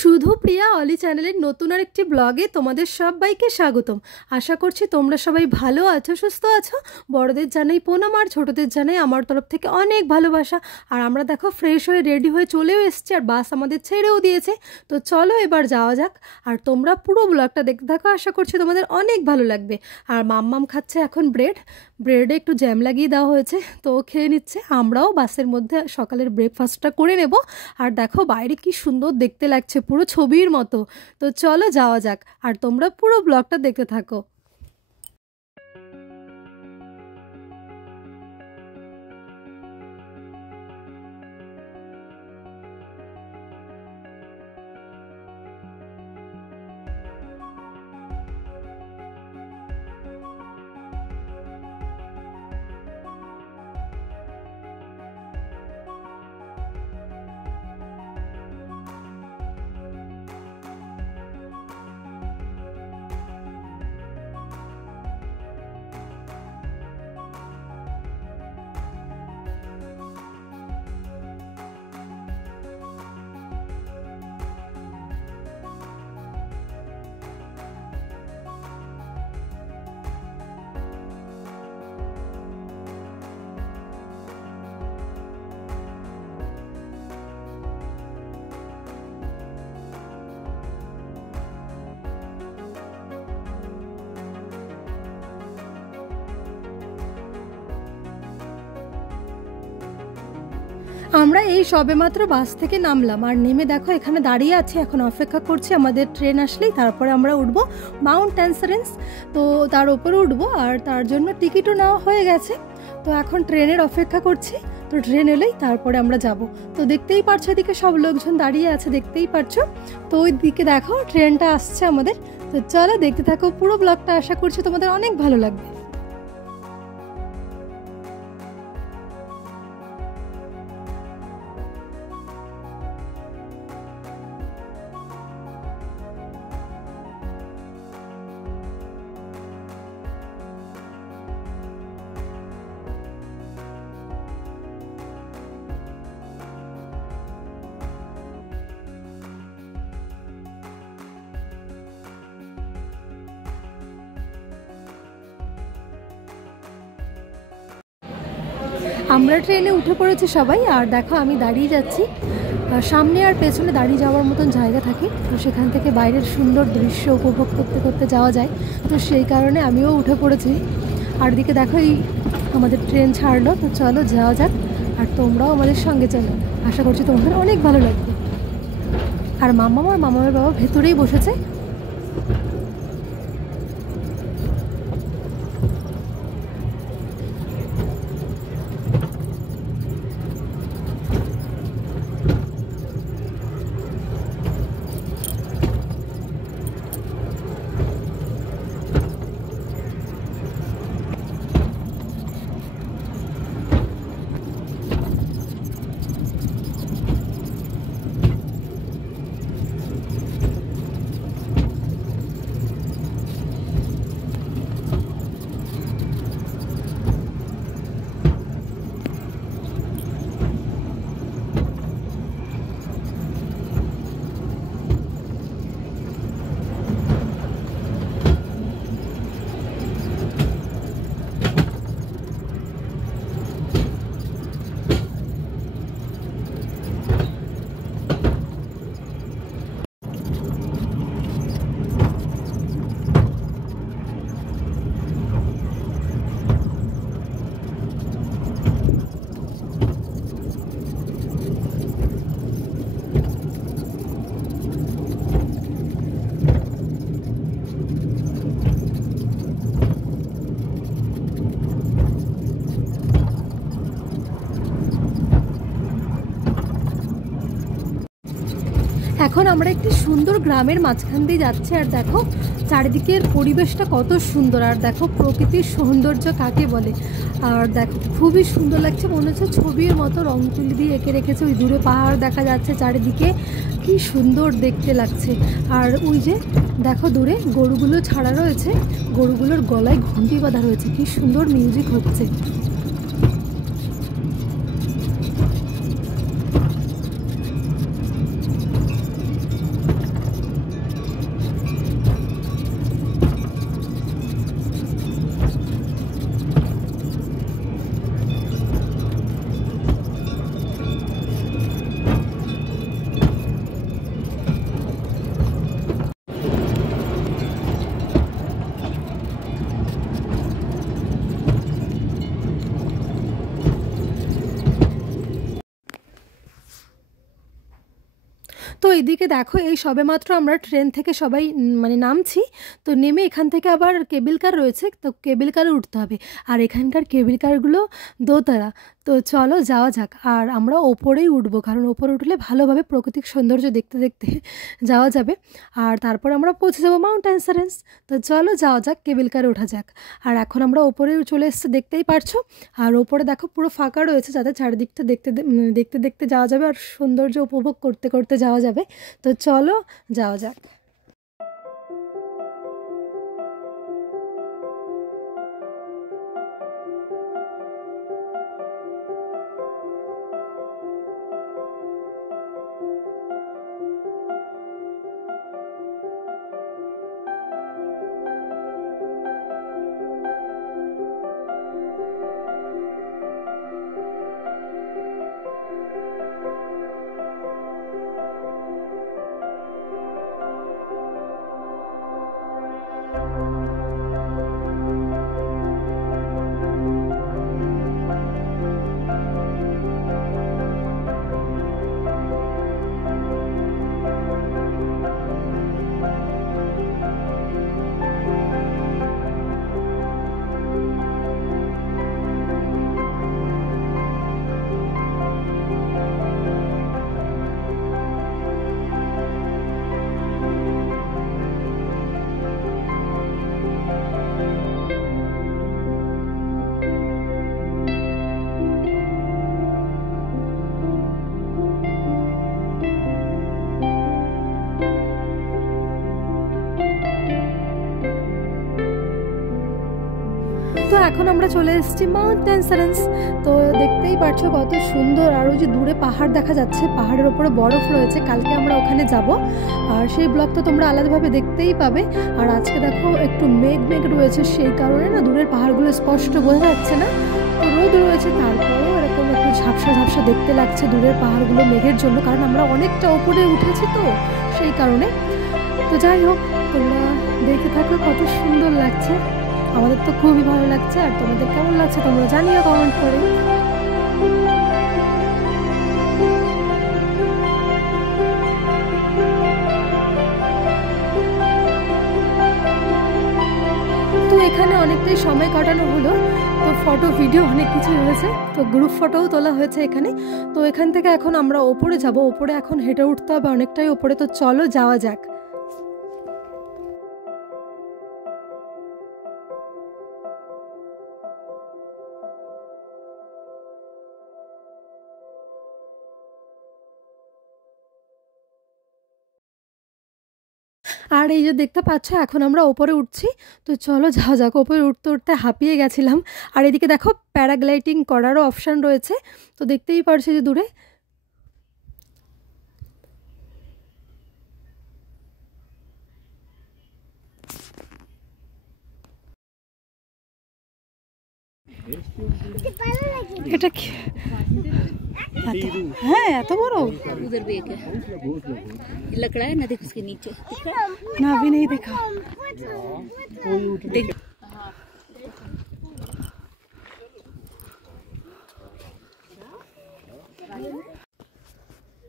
শুধু প্রিয়া অলি চ্যানেলের নতুন আর একটি ব্লগে তোমাদের সবাইকে স্বাগতম। আশা করছি তোমরা সবাই ভালো আছো, সুস্থ আছো। বড়দের জানাই প্রণাম আর ছোটদের জানাই আমার তরফ থেকে অনেক ভালোবাসা। আর আমরা দেখো ফ্রেশ হয়ে রেডি হয়ে চলেও এসেছি, আর বাস আমাদের ছেড়েও দিয়েছে। তো চলো এবার যাওয়া যাক, আর তোমরা পুরো ব্লগটা দেখতে থাকো, আশা করছি তোমাদের অনেক ভালো লাগবে। আর মাম্মাম খাচ্ছে এখন ব্রেডে একটু জ্যাম লাগিয়ে দেওয়া হয়েছে, তো খেয়ে নিচ্ছে। আমরাও বাসের মধ্যে সকালের ব্রেকফাস্টটা করে নেব। আর দেখো বাইরে কি সুন্দর দেখতে লাগছে, পুরো ছবির মতো। তো চলো যাওয়া যাক, আর তোমরা পুরো ব্লগটা দেখতে থাকো। আমরা এই সবেমাত্র বাস থেকে নামলাম, আর নেমে দেখো এখানে দাঁড়িয়ে আছি, এখন অপেক্ষা করছি আমাদের ট্রেন আসলেই তারপরে আমরা উঠবো মাউন্ট ট্যান্সারেন্স। তো তার উপরে উঠবো, আর তার জন্য টিকিটও নেওয়া হয়ে গেছে। তো এখন ট্রেনের অপেক্ষা করছি, তো ট্রেন এলেই তারপরে আমরা যাব। তো দেখতেই পারছো এদিকে সব লোকজন দাঁড়িয়ে আছে, দেখতেই পারছো। তো ওই দিকে দেখো ট্রেনটা আসছে আমাদের। তো চলো দেখতে থাকো পুরো ব্লগটা, আশা করছি তোমাদের অনেক ভালো লাগবে। আমরা ট্রেনে উঠে পড়েছি সবাই, আর দেখো আমি দাঁড়িয়ে যাচ্ছি। সামনে আর পেছনে দাঁড়িয়ে যাওয়ার মতন জায়গা থাকে, তো সেখান থেকে বাইরের সুন্দর দৃশ্য উপভোগ করতে করতে যাওয়া যায়। তো সেই কারণে আমিও উঠে পড়েছি। আর দিকে দেখো এই আমাদের ট্রেন ছাড়লো, তো চলো যাওয়া যাক, আর তোমরাও আমাদের সঙ্গে চলো, আশা করছি তোমাদের অনেক ভালো লাগবে। আর মামার বাবা ভেতরেই বসেছে। এখন আমরা একটি সুন্দর গ্রামের মাঝখান দিয়ে যাচ্ছি, আর দেখো চারিদিকের পরিবেশটা কত সুন্দর, আর দেখো প্রকৃতির সৌন্দর্য কাকে বলে। আর দেখো খুবই সুন্দর লাগছে, মনে হচ্ছে ছবির মতো রং তুলি দিয়ে এঁকে রেখেছে। ওই দূরে পাহাড় দেখা যাচ্ছে চারিদিকে, কি সুন্দর দেখতে লাগছে। আর ওই যে দেখো দূরে গরুগুলো ছাড়া রয়েছে, গরুগুলোর গলায় ঘন্টি বাঁধা রয়েছে, কি সুন্দর মিউজিক হচ্ছে। তো এদিকে দেখো এই সবেমাত্র আমরা ট্রেন থেকে সবাই মানে নামছি। তো নেমে এখান থেকে আবার কেবিল কার রয়েছে, তো কেবিল কারে উঠতে হবে। আর এখানকার কেবিল কারগুলো দোতলা। তো চলো যাওয়া যাক। আর আমরা ওপরেই উঠবো, কারণ ওপরে উঠলে ভালোভাবে প্রাকৃতিক সৌন্দর্য দেখতে দেখতে যাওয়া যাবে। আর তারপর আমরা পৌঁছে যাবো মাউন্ট অ্যান্সারেন্স। তো চলো যাওয়া যাক, কেবিল কারে ওঠা যাক। আর এখন আমরা ওপরে চলে এসেছি, দেখতেই পারছো। আর ওপরে দেখো পুরো ফাঁকা রয়েছে, যাতে চারিদিকটা দেখতে দেখতে দেখতে যাওয়া যাবে আর সৌন্দর্য উপভোগ করতে করতে যাওয়া যাবে। তো চলো যাওয়া যাক। তো এখন আমরা চলে এসেছি মাউন্ট অ্যান্সারেন্স। তো দেখতেই পারছো কত সুন্দর। আর ওই যে দূরে পাহাড় দেখা যাচ্ছে, পাহাড়ের ওপরে বরফ রয়েছে। কালকে আমরা ওখানে যাব, আর সেই ব্লগ তো তোমরা আলাদাভাবে দেখতেই পাবে। আর আজকে দেখো একটু মেঘ মেঘ রয়েছে, সেই কারণে না দূরের পাহাড়গুলো স্পষ্ট বোঝা যাচ্ছে না। তো রোদ রয়েছে, তারপরেও এরকম একটু ঝাপসা ঝাপসা দেখতে লাগছে দূরের পাহাড়গুলো মেঘের জন্য, কারণ আমরা অনেকটা ওপরে উঠেছি তো সেই কারণে। তো যাই হোক, তোমরা দেখে থাকো কত সুন্দর লাগছে। আমাদের তো খুবই ভালো লাগছে। আর তোমাদের কেমন লাগছে তোমরা জানিও কমেন্ট করে। তো এখানে অনেকটাই সময় কাটানো হলো। তো ফটো ভিডিও অনেক কিছু হয়েছে, তো গ্রুপ ফটোও তোলা হয়েছে এখানে। তো এখান থেকে এখন আমরা ওপরে যাব, ওপরে এখন হেঁটে উঠতে হবে অনেকটাই ওপরে। তো চলো যাওয়া যাক। আর এই যে দেখতে পাচ্ছ এখন আমরা ওপরে উঠছি। তো চলো যাওয়া যাক। ওপরে উঠতে উঠতে হাঁপিয়ে গেছিলাম। আর এদিকে দেখো প্যারাগ্লাইডিং করারও অপশান রয়েছে, তো দেখতেই পারছি যে দূরে। এটা কি? হ্যাঁ এত বড়। उधर भी एक है, लकड़ा है ना, देख उसके नीचे ना अभी नहीं देखा। देख।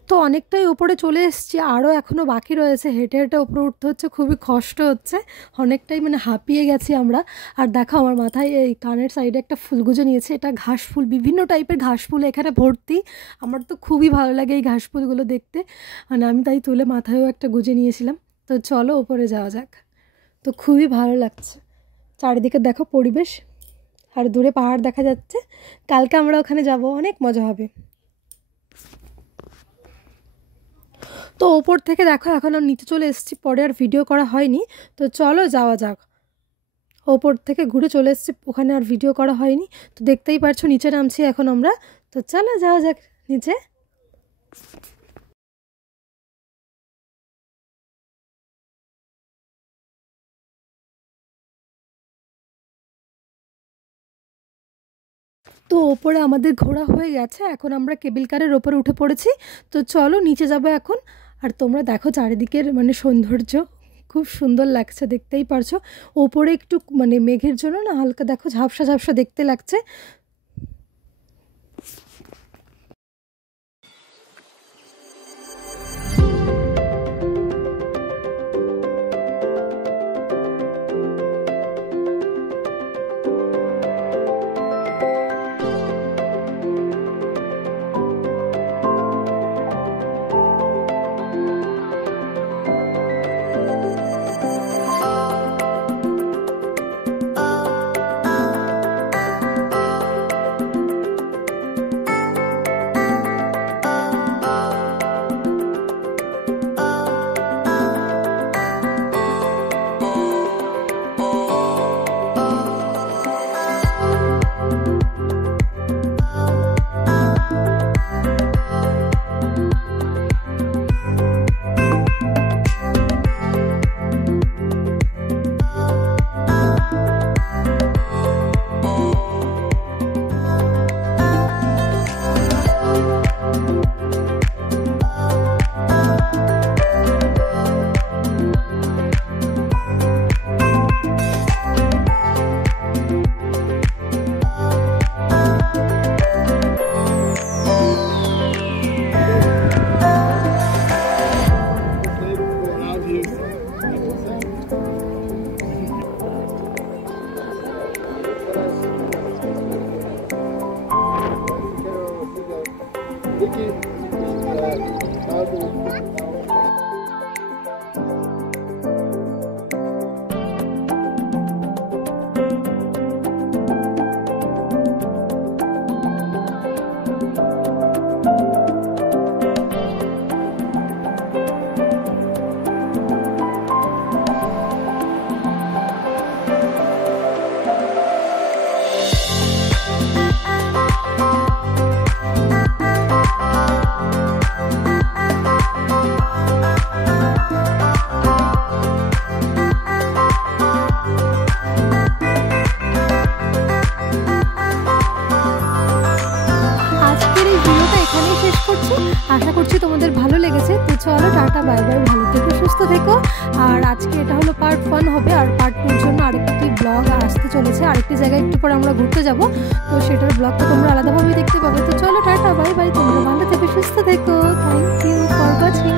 তো অনেকটাই উপরে চলে এসেছি, আরও এখনও বাকি রয়েছে। হেঁটে হেঁটে উপরে উঠতে হচ্ছে, খুবই কষ্ট হচ্ছে, অনেকটাই মানে হাঁপিয়ে গেছি আমরা। আর দেখো আমার মাথায় এই কানের সাইডে একটা ফুল গুজে নিয়েছে, এটা ঘাস ফুল, বিভিন্ন টাইপের ঘাস ফুল এখানে ভর্তি। আমার তো খুবই ভালো লাগে এই ঘাস ফুলগুলো দেখতে, মানে আমি তাই তুলে মাথায়ও একটা গুজে নিয়েছিলাম। তো চলো উপরে যাওয়া যাক। তো খুবই ভালো লাগছে, চারিদিকে দেখো পরিবেশ, আর দূরে পাহাড় দেখা যাচ্ছে। কালকে আমরা ওখানে যাব, অনেক মজা হবে। তো ওপর থেকে দেখো এখন আর নিচে চলে এসেছি, পরে আর ভিডিও করা হয়নি। তো চলো যাওয়া যাক। ওপর থেকে ঘুরে চলে এসেছি, ওখানে আর ভিডিও করা হয়নি। তো দেখতেই পারছো নিচে নামছি এখন আমরা। তো চলো যাওয়া যাক নিচে। তো ওপরে আমাদের ঘোরা হয়ে গেছে, এখন আমরা কেবিল কারের ওপরে উঠে পড়েছি। তো চলো নিচে যাবো এখন। আর তোমরা দেখো চারিদিকের মানে সৌন্দর্য খুব সুন্দর লাগছে, দেখতেই পারছো। ওপরে একটু মানে মেঘের জন্য না হালকা দেখো ঝাপসা ঝাপসা দেখতে লাগছে। সবাই ভালো থেকো, সুস্থ থেকো। আর আজকে এটা হলো পার্ট 1 হবে, আর পার্ট 2 এর জন্য আরেকটি ব্লগ আসতে চলেছে। আরেকটি জায়গায় একটু পরে আমরা ঘুরতে যাব, তো সেটার ব্লগটা তোমরা আলাদাভাবে দেখতে পাবে। তো চলো টাটা, বাই বাই, তোমরা ভালো থেকো, সুস্থ থেকো। Thank you for watching.